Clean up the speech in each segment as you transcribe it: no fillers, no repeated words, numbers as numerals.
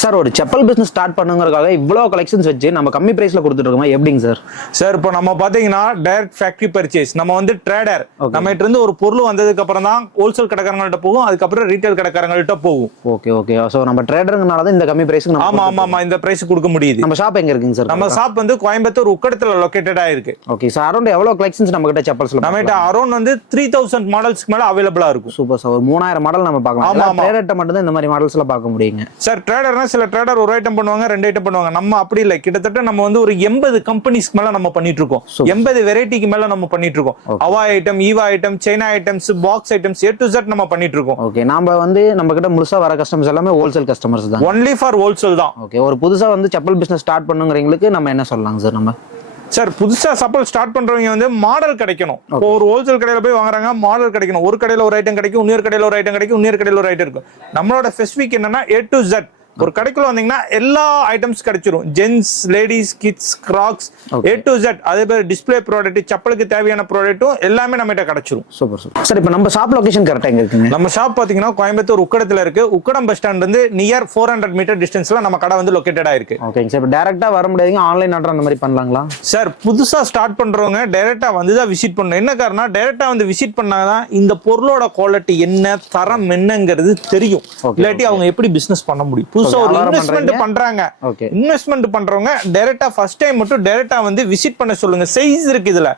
Sir ஒரு chappal business start பண்ணுங்கிறதுக்காக இவ்வளோ collections வச்சு நம்ம கம்மி பிரைஸ்ல கொடுத்துட்டு இருக்கோமா எப்படிங்க சார்? சார் இப்போ நம்ம பாத்தீங்கன்னா டைரக்ட் ஃபேக்டரி பர்ச்சேஸ், நம்ம வந்து ட்ரேடர், நம்ம கிட்ட இருந்து ஒரு பொருள் வந்ததுக்கு அப்புறம் தான் ஹோல்சேல் கடைக்காரங்கள்ட்ட போகும், அதுக்கப்புறம் ரீட்டைல் கடைக்காரங்கள்ட்ட போகும். Okay okay. ஸோ நம்ம ட்ரேடருங்கனால தான் இந்த கம்மி பிரைஸ்க்கு ஆமா ஆமா ஆமா இந்த பிரைஸ் கொடுக்க முடியுது. நம்ம ஷாப் எங்க இருக்குங்க சார்? நம்ம ஷாப் வந்து கோயம்புத்தூர் உக்கடத்துல லொகேட்டடா இருக்கு. Okay sir. அரௌண்ட் எவ்வளவு கலெக்ஷன்ஸ் நம்ம கிட்ட செப்பல்ஸ்ல? நம்ம கிட்ட அரௌண்ட் வந்து 3000 மாடல்ஸ்க்கு மேல அவைலபிளா இருக்கும். Super sir. ஒரு 3000 மாடல் நம்ம பார்க்கலாம். ட்ரேடர்ட்ட மட்டும் தான் இந்த மாதிரி மாடல்ஸ்ல பார்க்க முடியுங்க சார். ட்ரேடர்னா சில ட்ரேடர் ஒரு ஐட்டம் பண்ணுவாங்க, 2 ஐட்டம் பண்ணுவாங்க. நம்ம அப்படி இல்லை, கிட்டத்தட்ட நம்ம வந்து ஒரு 80 கம்பெனிஸ்க்கு மேல நம்ம பண்ணிட்டு இருக்கோம். 80 வெரைட்டிக்கு மேல நம்ம பண்ணிட்டு இருக்கோம். அவா item, Eva item, China items, box items, A to Z நம்ம பண்ணிட்டு இருக்கோம். ஓகே. நாம வந்து நம்ம கிட்ட முழுசா வர கஸ்டமர்ஸ் எல்லாமே ஹோல்சேல் கஸ்டமர்ஸ் தான். ஒன்லி ஃபார் ஹோல்சேல் தான். ஓகே. ஒரு புதுசா வந்து செப்பல் பிசினஸ் ஸ்டார்ட் பண்ணுங்கிறவங்களுக்கு நம்ம என்ன சொல்லலாம் சார்? நம்ம சார் புதுசா சப்பல் ஸ்டார்ட் பண்றவங்க வந்து மாடல் கிடைக்கணும். இப்போ ஒரு ஹோல்சேல் கடையில போய் வாங்குறாங்க, மாடல் கிடைக்கணும். ஒரு கடையில ஒரு ஐட்டம் கிடைக்கும், இன்னொரு கடையில ஒரு ஐட்டம் கிடைக்கும், இன்னொரு கடையில ஒரு ஐட்டம் இருக்கும். நம்மளோட ஸ்பெசிபிக் என்னன்னா A to Z. ஒரு கடைக்குள்ள வந்தீங்கன்னா எல்லா ஐட்டம்ஸ் கிடைச்சிரும். Gents, ladies, kids, crocs, A to Z. அதே மாதிரி டிஸ்பிளே ப்ராடக்ட், செப்பலுக்கு தேவையான ப்ராடக்ட்டும் எல்லாமே நம்ம கிட்ட கிடைச்சிரும். Super super sir. இப்போ நம்ம ஷாப் லொகேஷன் கரெக்டா எங்க இருக்குங்க? நம்ம ஷாப் பாத்தீங்கன்னா கோயம்புத்தூர் உக்கடத்துல இருக்கு. உக்கடம் பஸ் ஸ்டாண்ட் வந்து நியர் 400 மீட்டர் டிஸ்டன்ஸ்ல நம்ம கடை வந்து லொகேட்டடா இருக்கு. ஓகேங்க சார். இப்போ டைரக்டா வர முடியாதுங்க, ஆன்லைன் ஆர்டர் அந்த மாதிரி பண்ணலாங்களா? சார் புதுசா ஸ்டார்ட் பண்றவங்க டைரக்டா வந்து தான் விசிட் பண்ணணும். என்ன காரணம்? டைரக்டா வந்து விசிட் பண்ணாதான் இந்த பொருளோட குவாலிட்டி என்ன, தரம் என்னங்கிறது தெரியும். இல்லாட்டி அவங்க எப்படி பிசினஸ் பண்ண முடியும்? புதுசா ஒரு இன்வெஸ்ட்மெண்ட் பண்றாங்க. இன்வெஸ்ட்மெண்ட் பண்றவங்க டைரக்டா ஃபர்ஸ்ட் டைம் மட்டும் டைரக்டா வந்து விசிட் பண்ண சொல்லுங்க. சைஸ் இருக்கு இதுல.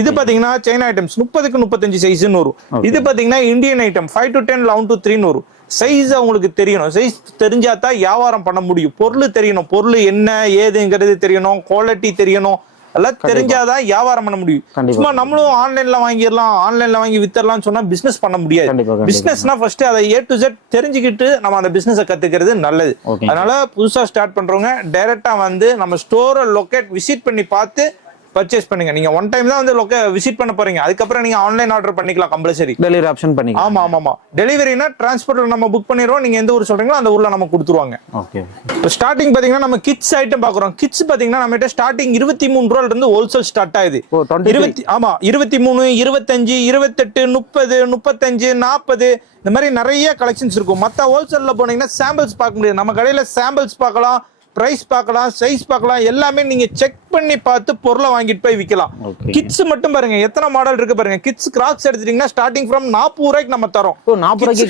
இது பாத்தீங்கன்னா சைனா ஐட்டம்ஸ் 30க்கு 35 சைஸ்னு வரும். இது பாத்தீங்கன்னா இந்தியன் ஐட்டம் 5 to 10, 11 to 3 வரும். சைஸ் அவங்களுக்கு தெரியணும். சைஸ் தெரிஞ்சாதான் வியாபாரம் பண்ண முடியும். பொருள் தெரியணும். பொருள் என்ன ஏதுங்கிறது தெரியணும். குவாலிட்டி தெரியணும். எல்லாம் தெரிஞ்சாதான் வியாபாரம் பண்ண முடியும். சும்மா நம்மளும் ஆன்லைன்ல வாங்கிடலாம், ஆன்லைன்ல வாங்கி வித்தரலாம் சொன்னா பிசினஸ் பண்ண முடியாது. பிசினஸ்னா ஃபர்ஸ்ட் அதை A to Z தெரிஞ்சுக்கிட்டு நம்ம அந்த பிசினஸ் கத்துக்கிறது நல்லது. அதனால புதுசா ஸ்டார்ட் பண்றவங்க டைரக்டா வந்து நம்ம ஸ்டோரை லொகேட் விசிட் பண்ணி பார்த்து பர்ச்சேஸ் பண்ணுங்க. நீங்க ஒன் டைம் தான் வந்து விசிட் பண்ண போறீங்க. அதுக்கப்புறம் நீங்க ஆன்லைன் ஆர்டர் பண்ணிக்கலாம். கம்பல்சரி டெலிவரி ஆப்ஷன் பண்ணி. ஆமா ஆமா ஆமா. டெலிவரினா டிரான்ஸ்போர்ட்ல நம்ம புக் பண்ணிடுவோம். நீங்க எந்த ஊர் சொல்றீங்களோ அந்த ஊர்ல நம்ம கொடுத்துருவாங்க. ஓகே. இப்போ ஸ்டார்டிங் பாத்தீங்கன்னா நம்ம கிட்ஸ் ஐட்டம் பாக்குறோம். கிட்ஸ் பாத்தீங்கன்னா நம்ம கிட்ட ஸ்டார்டிங் 23 ரூபாயில இருந்து ஹோல்சேல் ஸ்டார்ட் ஆகுது. 23, 25, 28, 30, 35, 40 இந்த மாதிரி நிறைய கலெக்ஷன்ஸ் இருக்கும். மத்த ஹோல்சேல்ல போனீங்கன்னா சாம்பிள்ஸ் பார்க்க முடியாது. நம்ம கடையில சாம்பிள்ஸ் பார்க்கலாம், பிரைஸ் பார்க்கலாம், சைஸ் பார்க்கலாம். எல்லாமே நீங்க செக் பண்ணி பார்த்து பொருளை வாங்கிட்டு போய் விற்கலாம். கிட்ஸ் மட்டும் பாருங்க எத்தனை மாடல் இருக்கு பாருங்க. கிட்ஸ் கிராக்ஸ் எடுத்துட்டீங்கன்னா ஸ்டார்டிங் ஃப்ரம் 40 ரூபாய்க்கு நம்ம தரோம்.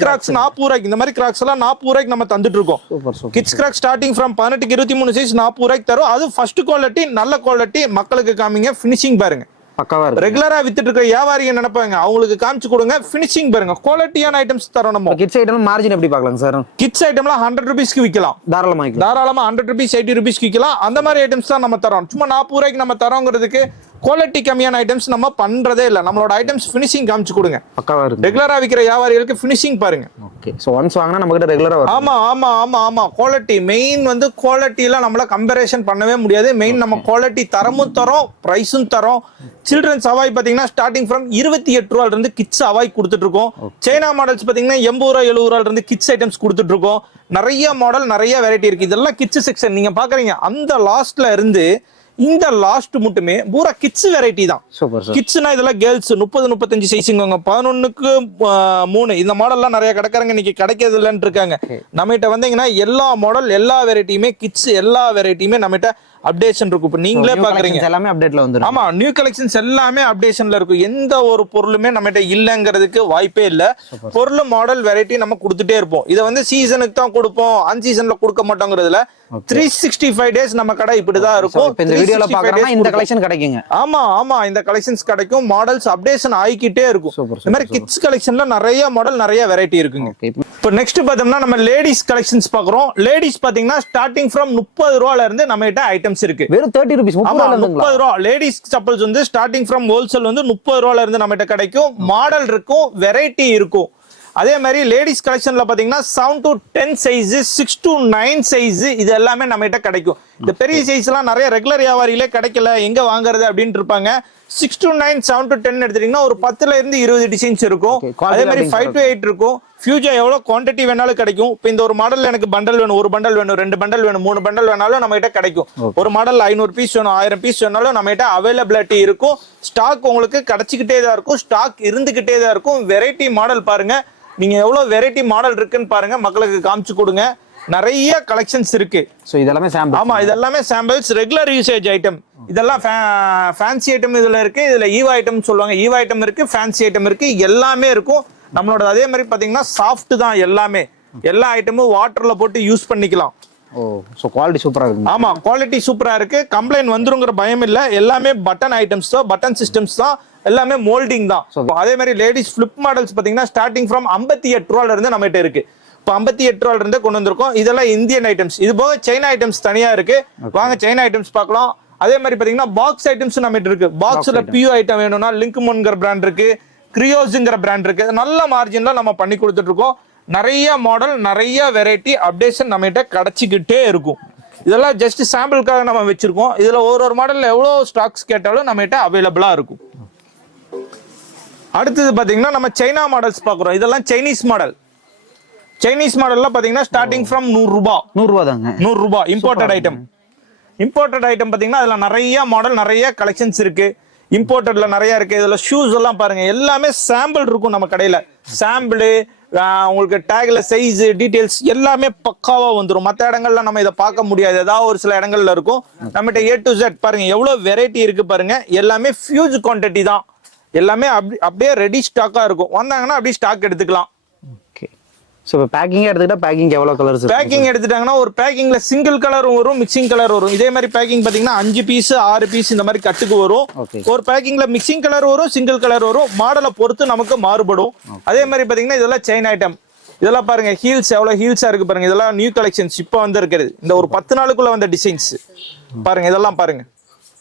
கிராக்ஸ் 40 ரூபாய்க்கு. இந்த மாதிரி கிராக்ஸ் எல்லாம் 40 ரூபாய்க்கு நம்ம தந்துட்டு இருக்கோம். கிட்ஸ் கிராக்ஸ் ஸ்டார்டிங் ஃப்ரம் 18க்கு 23 சைஸ் 40 ரூபாய்க்கு தரும். அது ஃபர்ஸ்ட் குவாலிட்டி, நல்ல குவாலிட்டி. மக்களுக்கு காமிங்க. ஃபினிஷிங் பாருங்க. ரெகுலரா வித்துட்டு இருக்க வியாபாரிங்க நினைப்பாங்க, அவங்களுக்கு காமிச்சு கொடுங்க. ஃபினிஷிங் பாருங்க. குவாலிட்டியான ஐட்டம்ஸ் தரோம். நம்ம கிட்ஸ் ஐட்டம் மார்ஜின் எப்படி பார்க்கலாம் சார்? கிட்ஸ் ஐட்டம்லாம் 100 ரூபீஸ்க்கு விற்கலாம். தாராளமா 100 ரூபீஸ், 80 ரூபீஸ்க்கு விற்கலாம். அந்த மாதிரி ஐட்டம்ஸ் தான் நம்ம தரோம். சும்மா 40 ரூபாய்க்கு நம்ம தரோங்கிறதுக்கு குவாலிட்டி கம்மியான ஐட்டம்ஸ் நம்ம பண்றதே இல்ல. நம்மளோட ஐட்டம்ஸ் ஃபினிஷிங் காமிச்சு கொடுங்க. பக்காவா இருக்கு. ரெகுலரா விக்கிற வியாபாரிகளுக்கு ஃபினிஷிங் பாருங்க. ஓகே. சோ ஒன்ஸ் வாங்குனா நம்ம கிட்ட ரெகுலரா வரும். ஆமா ஆமா ஆமா ஆமா. குவாலிட்டி மெயின் வந்து குவாலிட்டில நம்மள கம்பேரிசன் பண்ணவே முடியாது. மெயின் நம்ம குவாலிட்டி தரமும் தரோம், பிரைஸும் தரோம். சில்ட்ரன்ஸ் அவாய் பாத்தீங்கன்னா ஸ்டார்டிங் ஃப்ரம் 28 ரூபாயில இருந்து கிட்ஸ் அவாய் கொடுத்துட்டு இருக்கோம். சைனா மாடல்ஸ் பாத்தீங்கன்னா 80 ரூபாய் 70 ரூபாயில இருந்து கிட்ஸ் ஐட்டம்ஸ் கொடுத்துட்டு இருக்கோம். நிறைய மாடல், நிறைய வெரைட்டி இருக்கு. இதெல்லாம் கிட்ஸ் செக்ஷன். நீங்க பாக்குறீங்க அந்த லாஸ்ட்ல இருந்து இந்த லாஸ்ட் மட்டுமே பூரா கிட்ஸ் வெரைட்டி தான். கிட்ஸ்னா இதெல்லாம் கேர்ள்ஸ் 30, 35 சைஸுங்க. 11க்கு 3 இந்த மாடல்லாம் நிறைய கடைக்காரங்க இன்னைக்கு கிடைக்கிறது இல்லைன்னு இருக்காங்க. நம்மகிட்ட வந்தீங்கன்னா எல்லா மாடல், எல்லா வெரைட்டியுமே கிட்ஸ், எல்லா வெரைட்டியுமே நம்மகிட்ட அப்டேஷன் இருக்கும். இப்ப நீங்களே பாக்குறீங்க எல்லாமே அப்டேட்ல வந்துரும். ஆமா, நியூ கலெக்ஷன்ஸ் எல்லாமே அப்டேஷன்ல இருக்கும். எந்த ஒரு பொருளுமே நம்மகிட்ட இல்லங்கிறதுக்கு வாய்ப்பே இல்ல. பொருள், மாடல், வெரைட்டி நம்ம கொடுத்துட்டே இருப்போம். இதை வந்து சீசனுக்கு தான் கொடுப்போம், அன் சீசன்ல கொடுக்க மாட்டோங்கிறதுல 365 டேஸ் நம்ம கடை இப்படிதான் இருக்கும். இந்த வீடியோல பாக்குறோம்னா இந்த கலெக்ஷன் கிடைக்குங்க. ஆமா ஆமா, இந்த கலெக்ஷன்ஸ் கிடைக்கும். மாடல்ஸ் அப்டேஷன் ஆகிக்கிட்டே இருக்கும். இந்த மாதிரி கிட்ஸ் கலெக்ஷன்ல நிறைய மாடல், நிறைய வெரைட்டி இருக்குங்க. இப்போ நெக்ஸ்ட் பார்த்தோம்னா நம்ம லேடிஸ் கலெக்ஷன்ஸ் பாக்குறோம். லேடிஸ் பாத்தீங்கன்னா ஸ்டார்டிங் ஃப்ரம் 30 ரூபாயில இருந்து நம்ம கிட்ட ஐட்டம்ஸ் இருக்கு. வெறும் 30 ரூபீஸ். 30 ரூபா. லேடிஸ் செப்பல்ஸ் வந்து ஸ்டார்டிங் ஃப்ரம் ஹோல்சேல் வந்து 30 ரூபாயில இருந்து நம்ம கிட்ட கிடைக்கும். மாடல் இருக்கும், வெரைட்டி இருக்கும். அதே மாதிரி லேடிஸ் கலெக்ஷன்ல பாத்தீங்கன்னா 7 to 10 சைஸ், 6 to 9 சைஸ் இது எல்லாமே நம்ம கிட்ட கிடைக்கும். இந்த பெரிய சைஸ் எல்லாம் நிறைய ரெகுலர் வியாபாரிகளே கிடைக்கல, எங்க வாங்குறது அப்படின்னு இருப்பாங்க. 6 to 9, 7 to 10 எடுத்துட்டீங்கன்னா ஒரு 10ல இருந்து 20 டிசைன்ஸ் இருக்கும். அதே மாதிரி 5 to 8 இருக்கும். ஃபியூச்சர் எவ்வளவு குவான்டிட்டி வேணாலும் கிடைக்கும். இப்போ இந்த ஒரு மாடல்ல எனக்கு பண்டல் வேணும், ஒரு பண்டல் வேணும், 2 பண்டல் வேணும், 3 பண்டல் வேணாலும் நம்ம கிட்ட கிடைக்கும். ஒரு மாடல் 500 பீஸ் வேணும், 1000 பீஸ் வேணாலும் நம்ம கிட்ட அவைலபிலிட்டி இருக்கும். ஸ்டாக் உங்களுக்கு கிடைச்சிக்கிட்டே தான் இருக்கும். ஸ்டாக் இருந்துகிட்டே தான் இருக்கும். வெரைட்டி மாடல் பாருங்க. நீங்க எவ்வளவு வெரைட்டி மாடல் இருக்குன்னு பாருங்க, மக்களுக்கு காமிச்சு கொடுங்க. நிறைய கலெக்ஷன்ஸ் இருக்கு. ஸோ இதெல்லாமே சாம்பிள். ஆமா, இதெல்லாமே சாம்பிள்ஸ், ரெகுலர் யூசேஜ் ஐட்டம். இதெல்லாம் ஃபேன்சி ஐட்டம் இதுல இருக்கு. இதுல ஈவா ஐட்டம் சொல்லுவாங்க. ஈவா ஐட்டம் இருக்கு, ஃபேன்சி ஐட்டம் இருக்கு, எல்லாமே இருக்கும் நம்மளோட. அதே மாதிரி பாத்தீங்கன்னா சாஃப்ட் தான் எல்லாமே. எல்லா ஐட்டமும் வாட்டர்ல போட்டு யூஸ் பண்ணிக்கலாம். ஓ, ஸோ குவாலிட்டி சூப்பரா இருக்கு. ஆமா, குவாலிட்டி சூப்பரா இருக்கு. கம்ப்ளைண்ட் வந்துருங்கிற பயம் இல்ல. எல்லாமே பட்டன் ஐட்டம்ஸ் தான், பட்டன் சிஸ்டம்ஸ் தான், எல்லாமே மோல்டிங் தான். அதே மாதிரி லேடிஸ் ஃபிளிப் மாடல்ஸ் பாத்தீங்கன்னா ஸ்டார்டிங் ஃப்ரம் 58 ரூபாயில இருந்து நம்ம கிட்ட இருக்கு. இப்போ 58 ரூபாயில இருந்து கொண்டு வந்திருக்கோம். இதெல்லாம் இந்தியன் ஐட்டம்ஸ். இது போக சைனா ஐட்டம்ஸ் தனியா இருக்கு. வாங்க சைனா ஐட்டம்ஸ் பார்க்கலாம். அதே மாதிரி பாத்தீங்கன்னா பாக்ஸ் ஐட்டம்ஸ் நம்ம கிட்ட இருக்கு. பாக்ஸ்ல பியூ ஐட்டம் வேணும்னா லிங்க்மோன்ங்கிற பிராண்ட் இருக்கு, கிரியோஸ்ங்கிற பிராண்ட் இருக்கு. நல்ல மார்ஜின்ல நம்ம பண்ணி கொடுத்துட்டு இருக்கோம். நிறைய மாடல், நிறைய வெரைட்டி அப்டேஷன் நம்ம கிட்ட கிடைச்சிக்கிட்டே இருக்கும். இதெல்லாம் ஜஸ்ட் சாம்பிளுக்காக நம்ம வச்சிருக்கோம். இதுல ஒரு மாடல்ல எவ்வளவு ஸ்டாக்ஸ் கேட்டாலும் நம்ம கிட்ட அவைலபிளா இருக்கும். அடுத்தது பாத்தீங்கன்னா நம்ம சைனா மாடல்ஸ் பாக்குறோம். இதெல்லாம் சைனீஸ் மாடல். சைனீஸ் மாடல்ல பாத்தீங்கன்னா ஸ்டார்டிங் ஃப்ரம் 100 ரூபாய். 100 ரூபாய் தாங்க. 100 ரூபாய் இம்போர்ட்டட் ஐட்டம். இம்போர்ட்டட் ஐட்டம் பாத்தீங்கன்னா அதுல நிறைய மாடல், நிறைய கலெக்ஷன்ஸ் இருக்கு. இம்போர்ட்டட்ல நிறைய இருக்கு. இதுல ஷூஸ் எல்லாம் பாருங்க, எல்லாமே சாம்பிள் இருக்கும் நம்ம கடையில. சாம்பிள் உங்களுக்கு டேக்ல சைஸ் டீடைல்ஸ் எல்லாமே பக்காவா வந்துடும். மற்ற இடங்கள்ல நம்ம இதை பார்க்க முடியாது, ஏதாவது ஒரு சில இடங்கள்ல இருக்கும். நம்மகிட்ட A to Z பாருங்க எவ்வளவு வெரைட்டி இருக்கு பாருங்க. எல்லாமே ஃபியூஜ் குவான்டிட்டி தான். எல்லாமே அப்படியே ரெடி ஸ்டாக்கா இருக்கும். வந்தாங்கன்னா அப்படியே ஸ்டாக் எடுத்துக்கலாம். ஸோ இப்போ பேக்கிங் எடுத்துக்கிட்டா பேக்கிங் எவ்வளோ கலர்ஸ்? பேக்கிங் எடுத்துட்டாங்கன்னா ஒரு பேக்கிங்ல சிங்கிள் கலர் வரும், மிக்சிங் கலர் வரும். இதே மாதிரி பேக்கிங் பாத்தீங்கன்னா 5 பீஸ் 6 பீஸ் இந்த மாதிரி கட்டுக்கு வரும். ஒரு பேக்கிங்ல மிக்சிங் கலர் வரும், சிங்கிள் கலர் வரும். மாடலை பொறுத்து நமக்கு மாறுபடும். அதே மாதிரி பாத்தீங்கன்னா இதெல்லாம் செயின் ஐட்டம். இதெல்லாம் பாருங்க ஹீல்ஸ் எவ்வளவு ஹீல்ஸா இருக்கு பாருங்க. இதெல்லாம் நியூ கலெக்ஷன்ஸ் இப்போ வந்து இருக்கிறது. இந்த ஒரு 10 நாளுக்குள்ள வந்த டிசைன்ஸ் பாருங்க. இதெல்லாம் பாருங்க,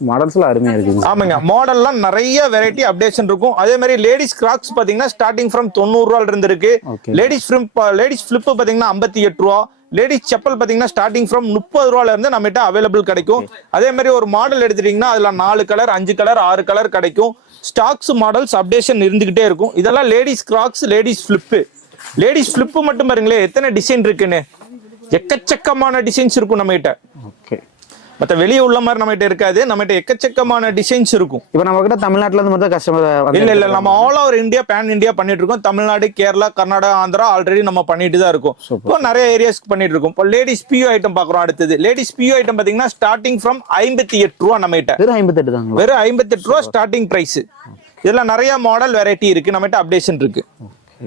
மாடல்ஸ்லாம் அருமையா இருக்கு. ஆமாங்க, மாடல்லாம் நிறைய வெரைட்டி அப்டேஷன் இருக்கும். அதே மாதிரி லேடிஸ் கிராக்ஸ் பாத்தீங்கன்னா ஸ்டார்டிங் ஃப்ரம் 90 ரூபாயில இருந்து இருக்கு. லேடிஸ் ஃபிளிப் பாத்தீங்கன்னா 58 ரூபா. லேடிஸ் செப்பல் பாத்தீங்கன்னா ஸ்டார்டிங் ஃப்ரம் 30 ரூபாயில இருந்து நம்ம கிட்ட அவைலபிள் கிடைக்கும். அதே மாதிரி ஒரு மாடல் எடுத்துட்டீங்கன்னா அதுல 4 கலர் 5 கலர் 6 கலர் கிடைக்கும். ஸ்டாக்ஸ் மாடல்ஸ் அப்டேஷன் இருந்துகிட்டே இருக்கும். இதெல்லாம் ladies crocs, ladies flip. Ladies flip மட்டும் பாருங்களேன் எத்தனை டிசைன் இருக்குன்னு. எக்கச்சக்கமான டிசைன்ஸ் இருக்கும் நம்ம கிட்ட. மற்ற வெளியே உள்ள மாதிரி நம்ம கிட்ட இருக்காது. நம்ம கிட்ட எக்கச்சக்கமான டிசைன்ஸ் இருக்கும். இப்போ நம்ம கிட்ட தமிழ்நாட்டுல இருந்து மட்டும் கஸ்டமர் இல்ல நம்ம all over India, pan India பண்ணிட்டு இருக்கோம். தமிழ்நாடு, கேரளா, கர்நாடகா, ஆந்திரா ஆல்ரெடி நம்ம பண்ணிட்டு தான் இருக்கோம். இப்போ நிறைய ஏரியாஸ்க்கு பண்ணிட்டு இருக்கோம். இப்போ லேடிஸ் பியூ ஐட்டம் பாக்குறோம். அடுத்தது லேடிஸ் பியூ ஐட்டம் பாத்தீங்கன்னா ஸ்டார்டிங் ஃப்ரம் 58 ரூபா நம்ம கிட்ட. வெறும் 58 தான். வெறும் 58 ரூபா ஸ்டார்டிங் பிரைஸ். இதுல நிறைய மாடல் வெரைட்டி இருக்கு. நம்ம கிட்ட அப்டேஷன் இருக்கு.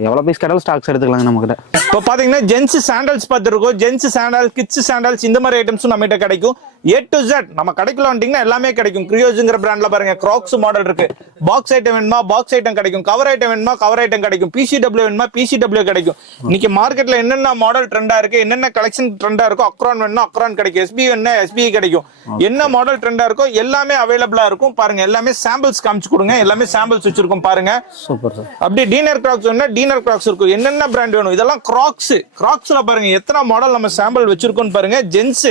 எவ்வளவு பீஸ் கடல் ஸ்டாக்ஸ் எடுத்துக்கலாம் நம்ம கிட்ட. இப்போ பாத்தீங்கன்னா ஜென்ஸ் சாண்டல்ஸ் பார்த்துருக்கோம். ஜென்ஸ் சாண்டல், கிட்ஸ் சாண்டல்ஸ் இந்த மாதிரி ஐட்டம்ஸும் நம்ம கிட்ட கிடைக்கும். A to Z நம்ம கடைக்குள்ள வந்துட்டீங்கன்னா எல்லாமே கிடைக்கும். கிரியோஸ்ங்கிற பிராண்ட்ல பாருங்க கிராக்ஸ் மாடல் இருக்கு. பாக்ஸ் ஐட்டம் வேணுமா பாக்ஸ் ஐட்டம் கிடைக்கும். கவர் ஐட்டம் வேணுமா கவர் ஐட்டம் கிடைக்கும். PCW வேணுமா PCW கிடைக்கும். இன்னைக்கு மார்க்கெட்ல என்னென்ன மாடல் ட்ரெண்டா இருக்கு, என்னென்ன கலெக்ஷன் ட்ரெண்டா இருக்கோ, அக்ரான் வேணும்னா அக்ரான் கிடைக்கும். SB வேணும்னா SB கிடைக்கும். என்ன மாடல் ட்ரெண்டா இருக்கோ எல்லாமே அவைலபிளா இருக்கும். பாருங்க எல்லாமே சாம்பிள்ஸ் காமிச்சு கொடுங்க. எல்லாமே சாம்பிள்ஸ் வச்சிருக்கோம் பாருங்க. Super sir. அப்படியே டீனர் கிராக்ஸ் வேணும்னா டீனர் கிராக்ஸ் இருக்கும். என்னென்ன பிராண்ட் வேணும். இதெல்லாம் கிராக்ஸ். கிராக்ஸ்ல பாருங்க எத்தனை மாடல் நம்ம சாம்பிள் வச்சிருக்கோம் பாருங்க. ஜென்ஸ்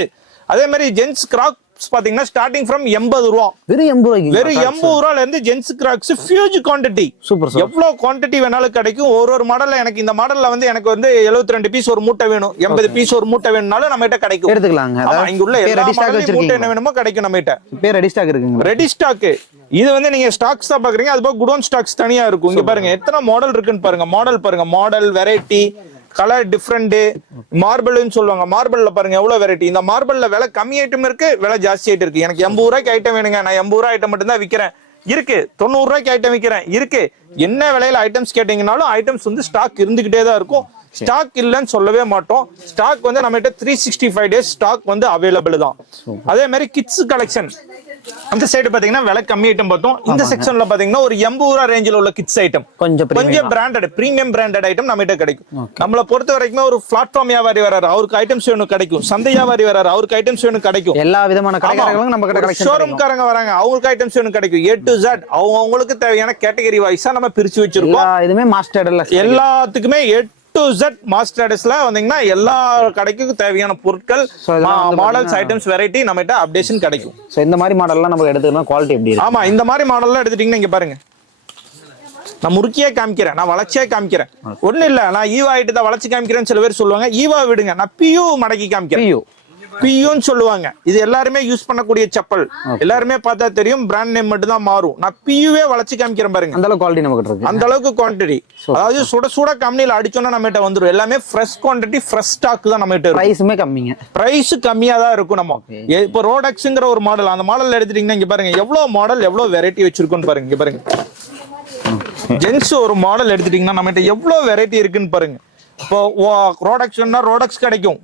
அதே மாதிரி ஜென்ஸ் கிராக்ஸ் பாத்தீங்கன்னா ஸ்டார்டிங் ஃப்ரம் 80 ரூபா. வெறும் 80 ரூபாய்க்கு. வெறும் 80 ரூபாயில இருந்து gents Crocs huge quantity. Super sir. எவ்வளவு குவாண்டிட்டி வேணாலும் கிடைக்கும். ஒரு மாடல்ல எனக்கு இந்த மாடல்ல வந்து எனக்கு வந்து 72 பீஸ் ஒரு மூட்டை வேணும், 80 பீஸ் ஒரு மூட்டை வேணும்னாலும் நம்ம கிட்ட கிடைக்கும். எடுத்துக்கலாங்க. இங்க உள்ள எல்லா மாடல்லையும் மூட்டை என்ன வேணுமோ கிடைக்கும் நம்ம கிட்ட. இப்போ ரெடி ஸ்டாக் இருக்குங்க. Ready stock. இது வந்து நீங்க ஸ்டாக்ஸ் தான் பாக்குறீங்க. அது போக குடோன் ஸ்டாக்ஸ் தனியா இருக்கும். இங்க பாருங்க எத்தனை மாடல் இருக்குன்னு பாருங்க. மாடல் பாருங்க, மாடல் வெரைட்டி, கலர் டிஃப்ரெண்ட். மார்பிள்னு சொல்லுவாங்க. மார்பிள்ல பாருங்க எவ்வளவு வெரைட்டி. இந்த மார்பிள்ல விலை கம்மி ஐட்டம் இருக்கு, விலை ஜாஸ்தி ஐட்டம் இருக்கு. எனக்கு 80 ரூபாய்க்கு ஐட்டம் வேணுங்க, நான் 80 ரூபாய் ஐட்டம் மட்டும் தான் விற்கிறேன் இருக்கு. 90 ரூபாய்க்கு ஐட்டம் விற்கிறேன் இருக்கு. என்ன விலையில ஐட்டம்ஸ் கேட்டீங்கன்னாலும் ஐட்டம்ஸ் வந்து ஸ்டாக் இருந்துகிட்டே தான் இருக்கும். ஸ்டாக் இல்லைன்னு சொல்லவே மாட்டோம். ஸ்டாக் வந்து நம்ம கிட்ட 365 டேஸ் ஸ்டாக் வந்து அவைலபிள் தான். அதே மாதிரி கிட்ஸ் கலெக்ஷன் அந்த சைடு பாத்தீங்கன்னா விலை கம்மி ஐட்டம் பார்த்தோம். இந்த செக்ஷன்ல பாத்தீங்கன்னா ஒரு 80 ரூபாய் ரேஞ்சில் உள்ள கிட்ஸ் ஐட்டம், கொஞ்சம் பிராண்டட் பிரீமியம் பிராண்டட் ஐட்டம் நம்ம கிட்ட கிடைக்கும். நம்மளை பொறுத்த வரைக்கும் ஒரு பிளாட்ஃபார்ம் வியாபாரி வராரு, அவருக்கு ஐட்டம்ஸ் வேணும் கிடைக்கும். சந்தை வியாபாரி வராரு, அவருக்கு ஐட்டம்ஸ் வேணும் கிடைக்கும். எல்லா விதமான கடைக்காரங்களும் நம்ம கிட்ட கலெக்ஷன். ஷோரூம் காரங்க வராங்க, அவங்களுக்கு ஐட்டம்ஸ் வேணும் கிடைக்கும். A to Z அவங்களுக்கு தேவையான கேட்டகரி வைஸா நம்ம பிரிச்சு வச்சிருக்கோம். இதுமே மாஸ்டர்ட் எல்லாத்துக்குமே to Z மாஸ்டர்ஸ்ல வந்தீங்கன்னா எல்லா கடைக்கும் தேவையான பொருட்கள், மாடல்ஸ், ஐட்டம்ஸ், வெரைட்டி நம்ம கிட்ட அப்டேஷன் கிடைக்கும். சோ இந்த மாதிரி மாடல்லாம் நம்ம எடுத்துக்கணும். குவாலிட்டி எப்படி இருக்கு? ஆமா, இந்த மாதிரி மாடல்லாம் எடுத்துட்டீங்கன்னா இங்க பாருங்க, நான் முறுக்கியே காமிக்கிறேன், நான் வளர்ச்சியே காமிக்கிறேன். ஒண்ணு இல்ல, நான் ஈவா ஆயிட்டு தான் வளர்ச்சி காமிக்கிறேன்னு சில பேர் சொல்லுவாங்க. ஈவா விடுங்க, நான் பியூ மடக்கி காமிக்கிறேன். பியூன்னு சொல்லுவாங்க. இது எல்லாருமே யூஸ் பண்ணக்கூடிய செப்பல். எல்லாருமே பார்த்தா தெரியும், பிராண்ட் நேம் மட்டும் தான் மாறும். நான் பியூவே வளைச்சு காமிக்கிறேன் பாருங்க. அந்த அளவுக்கு குவாலிட்டி நமக்கு இருக்கு. அந்த அளவுக்கு குவான்டிட்டி, அதாவது சுட சுட கம்பெனில அடிச்சோம்னா நம்மகிட்ட வந்துடும். எல்லாமே ஃப்ரெஷ் குவான்டிட்டி, ஃப்ரெஷ் ஸ்டாக் தான் நம்மகிட்ட. பிரைஸுமே கம்மிங்க, பிரைஸ் கம்மியா தான் இருக்கும். நம்ம இப்போ ரோடெக்ஸ்ங்கிற ஒரு மாடல், அந்த மாடல் எடுத்துட்டீங்கன்னா இங்க பாருங்க எவ்வளவு மாடல், எவ்வளவு வெரைட்டி வச்சிருக்கோம்னு பாருங்க. இங்க பாருங்க ஜென்ஸ் ஒரு மாடல் எடுத்துட்டீங்கன்னா நம்மகிட்ட எவ்வளவு வெரைட்டி இருக்குன்னு பாருங்க. இப்போ ரோடெக்ஸ் வேணும்னா ரோடெக்ஸ் கிடைக்கும்,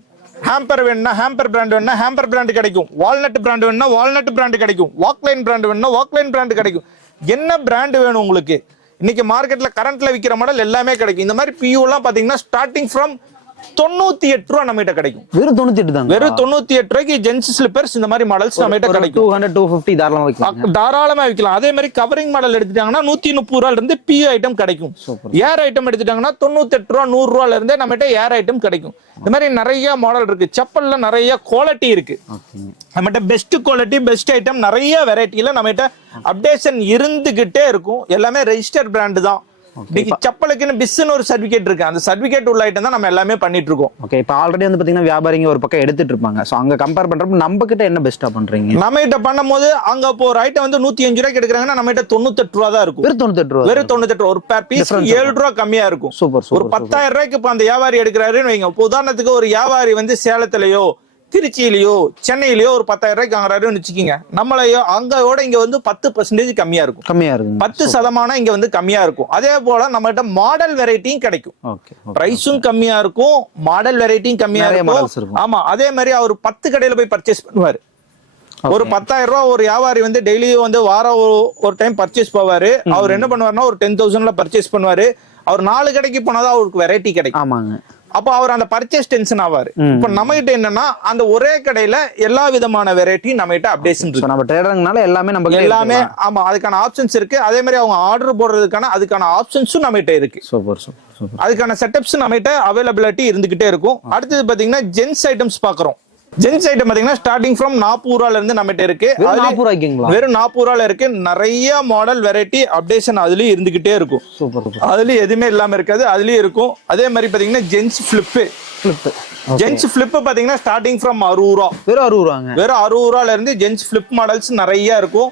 ஹேம்பர் வேணும்னா ஹேம்பர் பிராண்ட் வேணும்னா ஹேம்பர் பிராண்ட் கிடைக்கும், வால்நட் பிராண்ட் வேணும்னா வால்நட் பிராண்ட் கிடைக்கும், வாக்லைன் பிராண்ட் வேணும்னா வாக்லைன் பிராண்ட் கிடைக்கும். என்ன பிராண்ட் வேணும் உங்களுக்கு? இன்னைக்கு மார்க்கெட்ல கரண்ட்ல விற்கிற மாடல் எல்லாமே கிடைக்கும். இந்த மாதிரி பியூ எல்லாம் பாத்தீங்கன்னா ஸ்டார்டிங் ஃப்ரம் 98 ரூபா நம்மகிட்ட கிடைக்கும். வெறும் 98 தான். வெறும் 98 ரூபாய்க்கு ஜென்ஸ் ஸ்லிப்பர்ஸ் இந்த மாதிரி மாடல்ஸ் நம்மகிட்ட கிடைக்கும். 200 250 தாராளமா விற்கலாம். தாராளமா விற்கலாம். அதே மாதிரி கவரிங் மாடல் எடுத்துட்டாங்கன்னா 130 ரூபாயில இருந்து பியூ ஐட்டம் கிடைக்கும். ஏர் ஐட்டம் எடுத்துட்டாங்கன்னா 98 ரூபா 100 ரூபாயில இருந்தே நம்மகிட்ட ஏர் ஐட்டம் கிடைக்கும். இந்த மாதிரி நிறைய மாடல் இருக்கு. செப்பல்ல நிறைய குவாலிட்டி இருக்கு. நம்மகிட்ட பெஸ்ட் குவாலிட்டி, பெஸ்ட் ஐட்டம், நிறைய வெரைட்டில நம்மகிட்ட அப்டேஷன் இருந்துகிட்டே இருக்கும். எல்லாமே ரெஜிஸ்டர் பிராண்ட் தான். செப்பலுக்குன்னு பிஸ்னு ஒரு சர்டிபிகேட் இருக்கு. அந்த சர்டிபிகேட் உள்ள ஐட்டம் தான் நம்ம எல்லாமே பண்ணிட்டு இருக்கோம். ஓகே, இப்போ ஆல்ரெடி வந்து பாத்தீங்கன்னா வியாபாரிங்க ஒரு பக்கம் எடுத்துட்டு இருப்பாங்க. சோ அங்க கம்பேர் பண்றப்ப நம்ம கிட்ட என்ன பெஸ்டா பண்றீங்க? நம்ம கிட்ட பண்ணும்போது அங்க இப்போ ஒரு ஐட்டம் வந்து 105 ரூபாய்க்கு எடுக்கிறாங்கன்னா நம்ம கிட்ட 98 ரூபா தான் இருக்கும். வெறும் 98 ரூபா. வெறும் 98 ரூபா. ஒரு பீஸ் 7 ரூபா கம்மியா இருக்கும். சூப்பர். ஒரு 10,000 ரூபாய்க்கு இப்ப அந்த வியாபாரி எடுக்கிறாருன்னு வைங்க. உதாரணத்துக்கு ஒரு வியாபாரி வந்து சேலத்திலயோ திருச்சியிலயோ சென்னையிலயோ ஒரு 10,000 ரூபாய்க்கு வாங்குறாருன்னு வச்சுக்கீங்க. நம்மளையோ அங்கோட இங்க வந்து 10% கம்மியா இருக்கும். 10% இங்க வந்து கம்மியா இருக்கும். அதே போல நம்ம கிட்ட மாடல் வெரைட்டியும் கிடைக்கும். பிரைஸும் கம்மியா இருக்கும், மாடல் வெரைட்டியும் கம்மியா இருக்கும். ஆமா, அதே மாதிரி அவர் 10 கடையில போய் பர்ச்சேஸ் பண்ணுவாரு. ஒரு 10,000 ரூபாய் ஒரு வியாபாரி வந்து டெய்லியும் வந்து வாரம் ஒரு டைம் பர்ச்சேஸ் போவாரு. அவர் என்ன பண்ணுவாருன்னா ஒரு 10,000ல பர்ச்சேஸ் பண்ணுவாரு. அவர் 4 கடைக்கு போனாதான் அவருக்கு வெரைட்டி கிடைக்கும். ஆமாங்க. அப்போ அவர் அந்த பர்ச்சேஸ் டென்ஷன் ஆவாரு. இப்ப நம்ம கிட்ட என்னன்னா அந்த ஒரே கடையில எல்லா விதமான வெரைட்டி நம்ம கிட்ட அப்டேஷன் இருக்கு. நம்ம ட்ரேடர்ங்கனால எல்லாமே ஆமா, அதுக்கான ஆப்ஷன்ஸ் இருக்கு. அதே மாதிரி அவங்க ஆர்டர் போடுறதுக்கான அதுக்கான ஆப்ஷன்ஸும் நம்ம கிட்ட இருக்கு. அதுக்கான செட்டப்ஸ் நம்ம கிட்ட அவைலபிலிட்டி இருந்துகிட்டே இருக்கும். அடுத்தது பாத்தீங்கன்னா ஜென்ஸ் ஐட்டம்ஸ் பாக்குறோம். ஜென்ஸ் ஐட்டம் பாத்தீங்கன்னா ஸ்டார்டிங் ஃப்ரம் 40 ரூபாயில இருந்து நம்மகிட்ட இருக்கு. வெறும் 40 ரூபாயில இருக்கு. நிறைய மாடல் வெரைட்டி அப்டேஷன் அதுலயும் இருந்துகிட்டே இருக்கும். அதுலயும் எதுவுமே இல்லாம இருக்காது, அதுலயும் இருக்கும். அதே மாதிரி பாத்தீங்கன்னா ஜென்ஸ் பிளிப் பாத்தீங்கன்னா ஸ்டார்டிங் ஃப்ரம் 60 ரூபா. வெறும் 60 ரூபாயில இருந்து ஜென்ஸ் பிளிப் மாடல்ஸ் நிறைய இருக்கும்.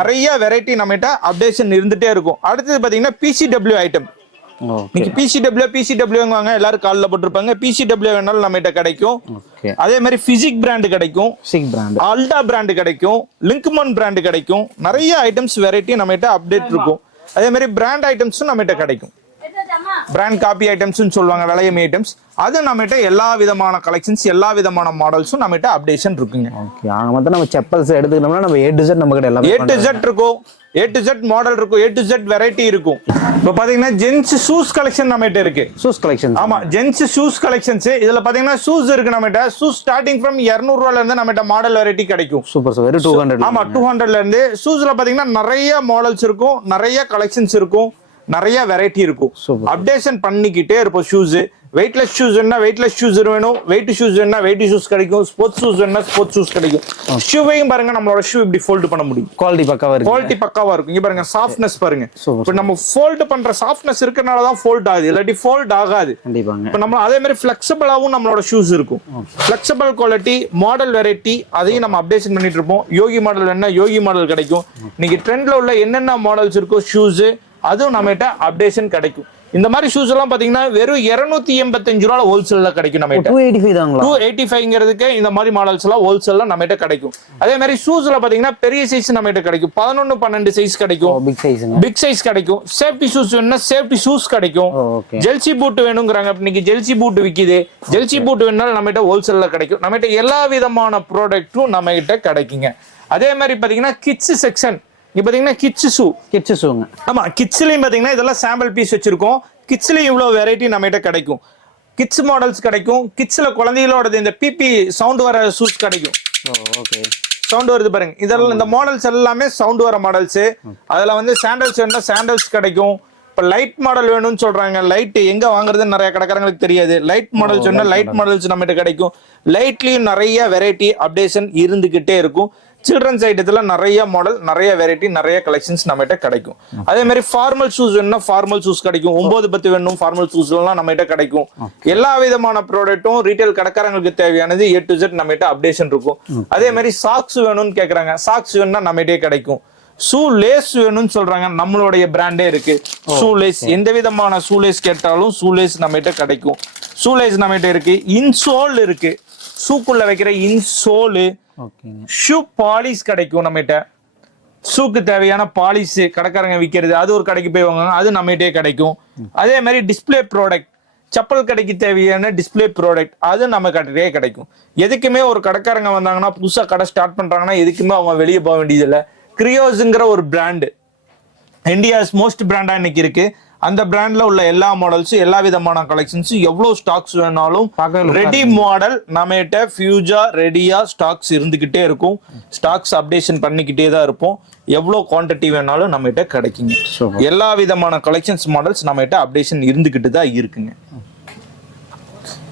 நிறைய வெரைட்டி நம்மகிட்ட அப்டேஷன் இருந்துட்டே இருக்கும். அடுத்தது பாத்தீங்கன்னா பிசிடபிள்யூ ஐட்டம். நீங்க பிசிடபிள்யூ வாங்க, எல்லாரும் கால்ல போட்டிருப்பாங்க. பிசிடபிள்யூ வேணாலும் நம்ம கிட்ட கிடைக்கும். அதே மாதிரி பிசிக் பிராண்ட் கிடைக்கும், அல்டா பிராண்ட் கிடைக்கும், லிங்க்மன் பிராண்ட் கிடைக்கும். நிறைய ஐட்டம்ஸ் வெரைட்டி நம்ம கிட்ட அப்டேட் இருக்கும். அதே மாதிரி பிராண்ட் ஐட்டம்ஸும் நம்ம கிட்ட கிடைக்கும். பிராண்ட் காப்பி ஐட்டம்ஸ் சொல்லுவாங்க, விலையமி ஐட்டம்ஸ். அது நம்ம கிட்ட எல்லா விதமான கலெக்ஷன்ஸ், எல்லா விதமான மாடல்ஸும் நம்ம கிட்ட அப்டேஷன் இருக்குங்க. நம்ம செப்பல்ஸ் எடுத்துக்கிட்டோம்னா நம்ம A to Z நம்ம கிட்ட எல்லாமே A to Z இருக்கும். A to Z மாடல் இருக்கும், A to Z வெரைட்டி இருக்கும். இப்போ பாத்தீங்கன்னா ஜென்ஸ் ஷூஸ் கலெக்ஷன் நம்ம கிட்ட இருக்கு. Shoes collection. ஆமா, ஜென்ஸ் ஷூஸ் கலெக்ஷன்ஸ். இதுல பாத்தீங்கன்னா ஷூஸ் இருக்கு நம்ம கிட்ட. ஷூஸ் ஸ்டார்டிங் ஃப்ரம் 200 ரூபாயில இருந்து நம்ம கிட்ட மாடல் வெரைட்டி கிடைக்கும். சூப்பர். வெறும் 200. ஆமா, 200ல இருந்து. ஷூஸ்ல பாத்தீங்கன்னா நிறைய மாடல்ஸ் இருக்கும், நிறைய கலெக்ஷன்ஸ் இருக்கும், நிறைய வெரைட்டி இருக்கும். அப்டேஷன் பண்ணிக்கிட்டே இருப்போம். ஷூஸ் வெயிட்லெஸ் ஷூஸ் என்ன வெயிட்லெஸ் ஷூஸ் வேணும், வெயிட் ஷூஸ் என்ன வெயிட் ஷூஸ் கிடைக்கும், ஸ்போர்ட்ஸ் ஷூஸ் என்ன ஸ்போர்ட்ஸ் ஷூஸ் கிடைக்கும். ஷூவையும் பாருங்க, நம்மளோட ஷூ இப்படி ஃபோல்ட் பண்ண முடியும். குவாலிட்டி பக்காவா இருக்கும். இங்க பாருங்க சாஃப்ட்னஸ் பாருங்க. இப்போ நம்ம ஃபோல்ட் பண்ற சாஃப்ட்னஸ் இருக்கறனால தான் ஃபோல்ட் ஆகுது, இல்லாட்டி ஃபோல்ட் ஆகாது. இப்போ நம்ம அதே மாதிரி ஃபிளெக்சிபிளாவும் நம்மளோட ஷூஸ் இருக்கும். ஃபிளெக்சிபிள் குவாலிட்டி, மாடல் வெரைட்டி, அதையும் நம்ம அப்டேஷன் பண்ணிட்டு இருப்போம். யோகி மாடல் என்ன யோகி மாடல் கிடைக்கும். இன்னைக்கு ட்ரெண்ட்ல உள்ள என்னென்ன மாடல்ஸ் இருக்கோ ஷூஸ், அதுவும் நம்ம கிட்ட அப்டேஷன் கிடைக்கும். இந்த மாதிரி ஷூஸ் எல்லாம் பாத்தீங்கன்னா வெறும் 285 ரூபாய் ஹோல்சேல்ல கிடைக்கும். நம்ம 285ங்கிறதுக்கு இந்த மாதிரி மாடல்ஸ் எல்லாம் ஹோல்சேல்ல நம்ம கிட்ட கிடைக்கும். அதே மாதிரி ஷூஸ்ல பாத்தீங்கன்னா பெரிய சைஸ் நம்ம கிட்ட கிடைக்கும். 11, 12 சைஸ் கிடைக்கும். பிக் சைஸ் கிடைக்கும். சேஃப்டி ஷூஸ் வேணும்னா சேஃப்டி ஷூஸ் கிடைக்கும். ஜெல்சி பூட் வேணுங்கிறாங்க, இன்னைக்கு ஜெல்சி பூட் விக்குது. ஜெல்சி பூட் வேணும்னாலும் நம்ம கிட்ட ஹோல்சேல்ல கிடைக்கும். நம்ம கிட்ட எல்லா விதமான ப்ராடக்ட்டும் நம்ம கிட்ட கிடைக்குங்க. அதே மாதிரி பாத்தீங்கன்னா கிட்ஸ் செக்ஷன். இங்க பாத்தீங்கன்னா கிட்ஸ் ஷூங்க. ஆமா, கிட்ஸ்லயும் பாத்தீங்கன்னா இதெல்லாம் சாம்பிள் பீஸ் வச்சிருக்கோம். கிட்ஸ்லயும் இவ்வளவு வெரைட்டி நம்ம கிட்ட கிடைக்கும். கிட்ஸ் மாடல்ஸ் கிடைக்கும். கிட்ஸ்ல குழந்தைகளோட இந்த பிபி சவுண்ட் வர ஷூஸ் கிடைக்கும். சவுண்ட் வருது பாருங்க. இதெல்லாம் இந்த மாடல்ஸ் எல்லாமே சவுண்ட் வர மாடல்ஸ். அதுல வந்து சாண்டல்ஸ் வேணும்னா சாண்டல்ஸ் கிடைக்கும். இப்ப லைட் மாடல் வேணும்னு சொல்றாங்க. லைட் எங்க வாங்குறதுன்னு நிறைய கடைக்காரங்களுக்கு தெரியாது. லைட் மாடல்ஸ் வேணும்னா லைட் மாடல்ஸ் நம்ம கிட்ட கிடைக்கும். லைட்லயும் நிறைய வெரைட்டி அப்டேஷன் இருந்துகிட்டே இருக்கும். சில்ட்ரன்ஸ் ஐட்டத்துல நிறைய மாடல், நிறைய வெரைட்டி, நிறைய கலெக்ஷன்ஸ் நம்ம கிட்ட கிடைக்கும். அதே மாதிரி ஃபார்மல் ஷூஸ் வேணும்னா ஃபார்மல் ஷூஸ் கிடைக்கும். 9-10 வேணும் ஃபார்மல் ஷூஸ் எல்லாம் நம்ம கிட்ட கிடைக்கும். எல்லா விதமான ப்ராடக்ட்டும் ரீட்டைல் கடைக்காரங்களுக்கு தேவையானது A to Z நம்ம கிட்ட அப்டேஷன் இருக்கும். அதே மாதிரி சாக்ஸ் வேணும்னு கேக்குறாங்க, சாக்ஸ் வேணும்னா நம்ம கிட்டே கிடைக்கும். ஷூ லேஸ் வேணும்னு சொல்றாங்க, நம்மளுடைய பிராண்டே இருக்கு. ஷூ லேஸ் எந்த விதமான ஷூ லேஸ் கேட்டாலும் ஷூ லேஸ் நம்ம கிட்ட கிடைக்கும். ஷூ லேஸ் நம்ம கிட்ட இருக்கு. இன்சோல் இருக்கு, ஷூக்குள்ள வைக்கிற இன்சோலு. ஷூ பாலிஷ் கிடைக்கும் நம்ம கிட்ட. ஷூக்கு தேவையான பாலிஷ் கடைக்காரங்க விற்கிறது, அது ஒரு கடைக்கு போய் வாங்க, அது நம்ம கிட்டே கிடைக்கும். அதே மாதிரி டிஸ்பிளே ப்ராடக்ட், செப்பல் கடைக்கு தேவையான டிஸ்பிளே ப்ராடக்ட், அது நம்ம கடையே கிடைக்கும். எதுக்குமே ஒரு கடைக்காரங்க வந்தாங்கன்னா, புதுசா கடை ஸ்டார்ட் பண்றாங்கன்னா எதுக்குமே அவங்க வெளியே போக வேண்டியது இல்லை. கிரியோஸ்ங்கிற ஒரு பிராண்டு இந்தியாஸ் மோஸ்ட் பிராண்டா இன்னைக்கு இருக்கு. அந்த பிராண்ட்ல உள்ள எல்லா மாடல்ஸும், எல்லா விதமான கலெக்ஷன்ஸும், எவ்வளவு ஸ்டாக்ஸ் வேணாலும் ரெடி மாடல் நம்ம கிட்ட ஃபியூஜா ரெடியா ஸ்டாக்ஸ் இருந்துகிட்டே இருக்கும். ஸ்டாக்ஸ் அப்டேஷன் பண்ணிக்கிட்டே தான் இருப்போம். எவ்வளவு குவான்டிட்டி வேணாலும் நம்ம கிட்ட கிடைக்குங்க. எல்லா விதமான கலெக்ஷன்ஸ் மாடல்ஸ் நம்ம கிட்ட அப்டேஷன் இருந்துகிட்டு தான் இருக்குங்க.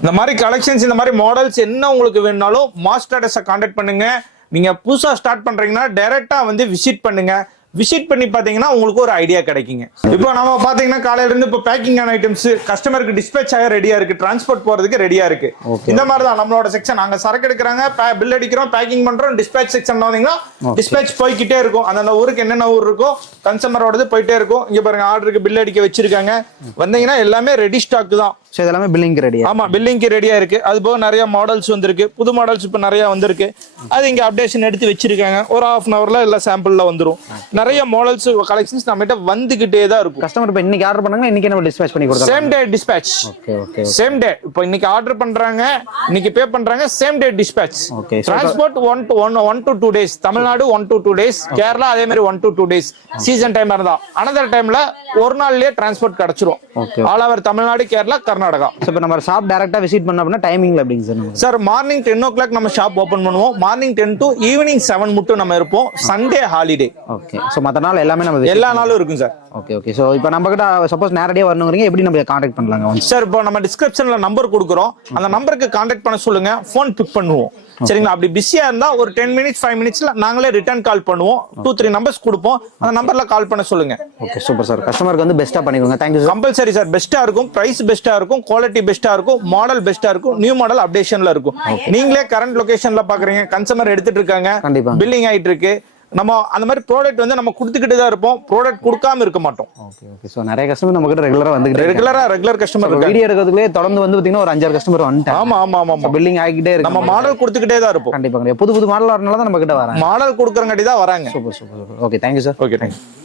இந்த மாதிரி கலெக்ஷன்ஸ், இந்த மாதிரி மாடல்ஸ் என்ன உங்களுக்கு வேணும்னாலும் மாஸ்டர்ஸை கான்டாக்ட் பண்ணுங்க. நீங்க புதுசா ஸ்டார்ட் பண்றீங்கன்னா டைரக்டா வந்து விசிட் பண்ணுங்க. விசிட் பண்ணி பாத்தீங்கன்னா உங்களுக்கு ஒரு ஐடியா கிடைக்குங்க. இப்போ நம்ம பாத்தீங்கன்னா காலையில இருந்து இப்போ பேக்கிங் ஆன ஐட்டம்ஸ் கஸ்டமருக்கு டிஸ்பேச் ஆக ரெடியா இருக்கு, டிரான்ஸ்போர்ட் போறதுக்கு ரெடியா இருக்கு. இந்த மாதிரி தான் நம்மளோட செக்ஷன். நாங்க சரக்கு எடுக்கிறாங்க, பில் அடிக்கிறோம், பேக்கிங் பண்றோம். டிஸ்பேச் செக்ஷன் வந்தீங்கன்னா டிஸ்பேச் போய்கிட்டே இருக்கும். அந்தந்த ஊருக்கு என்னென்ன ஊர் இருக்கோ கன்சூமரோடது போயிட்டே இருக்கும். இங்க பாருங்க ஆர்டருக்கு பில் அடிக்க வச்சிருக்காங்க. வந்தீங்கன்னா எல்லாமே ரெடி ஸ்டாக் தான். எல்லாமே பில்லிங் ரெடியா. ஆமா, பில்லிங்க்கு ரெடியா இருக்கு. அது போக நிறைய மாடல்ஸ் வந்திருக்கு, புது மாடல்ஸ் இப்ப நிறைய வந்திருக்கு. அது இங்க அப்டேஷன் எடுத்து வச்சிருக்காங்க. ஒரு ½ அன் ஹவர்ல எல்லா சாம்பிள்ல வந்துரும். நிறைய மாடல்ஸ் கலெக்ஷன்ஸ் நம்ம கிட்ட வந்துகிட்டே தான் இருக்கும். கஸ்டமர் இப்ப இன்னைக்கு ஆர்டர் பண்ணாங்க, இன்னைக்கு நம்ம டிஸ்பேச் பண்ணி கொடுத்தோம். Same day dispatch. Same day. இப்போ இன்னைக்கு ஆர்டர் பண்றாங்க, இன்னைக்கு பே பண்றாங்க, same day dispatch. Transport 1 to 2 days. Tamil Nadu 1 to 2 days. Kerala அதே மாதிரி 1 to 2 days. சீசன் டைம் இருந்தா அனதர் டைம்ல ஒரு நாள்லயே டிரான்ஸ்போர்ட் கிடைச்சிரும். All over Tamil Nadu, Kerala, Karnataka. இப்போ நம்ம ஷாப் டைரக்டா விசிட் பண்ண அப்படினா டைமிங்ல எப்படிங்க சார்? சார் மார்னிங் 10 o'clock நம்ம ஷாப் ஓபன் பண்ணுவோம். மார்னிங் 10 to ஈவினிங் 7 மட்டும் நம்ம இருப்போம். Sunday holiday. ஓகே. சோ மத்த நாள் எல்லாமே நம்ம எல்லா நாளும் இருக்கும் சார். Okay okay. சோ இப்போ நம்ம கிட்ட சப்போஸ் நேரடியா வரணும்ங்கறீங்க, எப்படி நம்ம கான்டாக்ட் பண்ணலாங்க? சார் இப்போ நம்ம டிஸ்கிரிப்ஷன்ல நம்பர் கொடுக்குறோம். அந்த நம்பருக்கு கான்டாக்ட் பண்ண சொல்லுங்க, ஃபோன் பிக் பண்ணுவோம். சரிங்களா? அப்படி பிஸியா இருந்தா ஒரு 10 minutes 5 minutesல நாங்களே ரிட்டர்ன் கால் பண்ணுவோம். 2-3 நம்பர்ஸ் கொடுப்போம். அந்த நம்பர்ல கால் பண்ண சொல்லுங்க. Okay super sir. கஸ்டமருக்கு வந்து பெஸ்டா பண்ணிடுங்க. Thank you sir. Compulsory sir. பெஸ்டா இருக்கும், பிரைஸ் பெஸ்டா இருக்கும், குவாலிட்டி பெஸ்டா இருக்கும், மாடல் பெஸ்டா இருக்கும், நியூ மாடல் அப்டேஷன்ல இருக்கும். நீங்களே கரண்ட் லொகேஷன்ல பாக்குறீங்க, கன்சூமர் எடுத்துட்டு இருக்காங்க, பில்லிங் ஆயிட்டு இருக்கு. நம்ம அந்த மாதிரி ப்ராடக்ட் வந்து நம்ம கொடுத்துக்கிட்டு தான் இருப்போம். ப்ராடக்ட் கொடுக்காம இருக்க மாட்டோம். Okay okay. சோ நிறைய கஸ்டமர் நம்ம கிட்ட ரெகுலரா வந்துகிட்டே ரெகுலர் கஸ்டமர் இருக்காங்க. வீடியோ எடுக்கிறதுலயே தொடர்ந்து வந்து பாத்தீங்கன்னா ஒரு 5-6 கஸ்டமர் வந்துட்டாங்க. ஆமா ஆமா ஆமா. பில்லிங் ஆகிட்டே இருக்கு. நம்ம மாடல் கொடுத்துக்கிட்டே தான் இருப்போம். கண்டிப்பா. புது புது மாடல் வரனால தான் நம்ம கிட்ட வராங்க. மாடல் கொடுக்கறங்காட்டி தான் வராங்க. Super super. Okay, thank you sir. Okay, thank you.